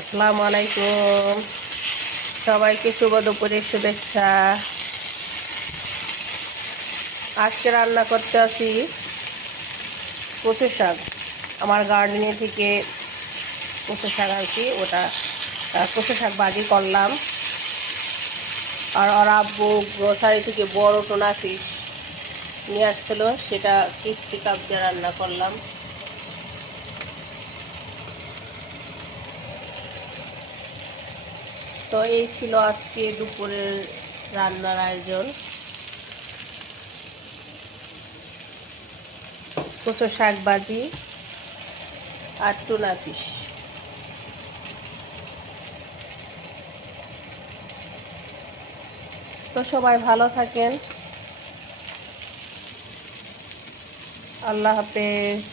আসসালামু আলাইকুম। সবাইকে শুভ দুপুরের শুভেচ্ছা। আজকে রান্না করতে আসি কচু শাক। আমার গার্ডেনে থেকে কচু শাক আনছি, ওটা কচু শাক ভাজি করলাম। আর ওর আব্বু গ্রোসারি থেকে বড় টোনা ফিশ নিয়ে আসছিলো, সেটা ক্যাপসিকাম দিয়ে রান্না করলাম। তো এই ছিল আজকে দুপুরের রান্নার আয়োজন। কচু শাক ভাজি আর টুনা ফিশ। তো সবাই ভালো থাকেন। আল্লাহ হাফেজ।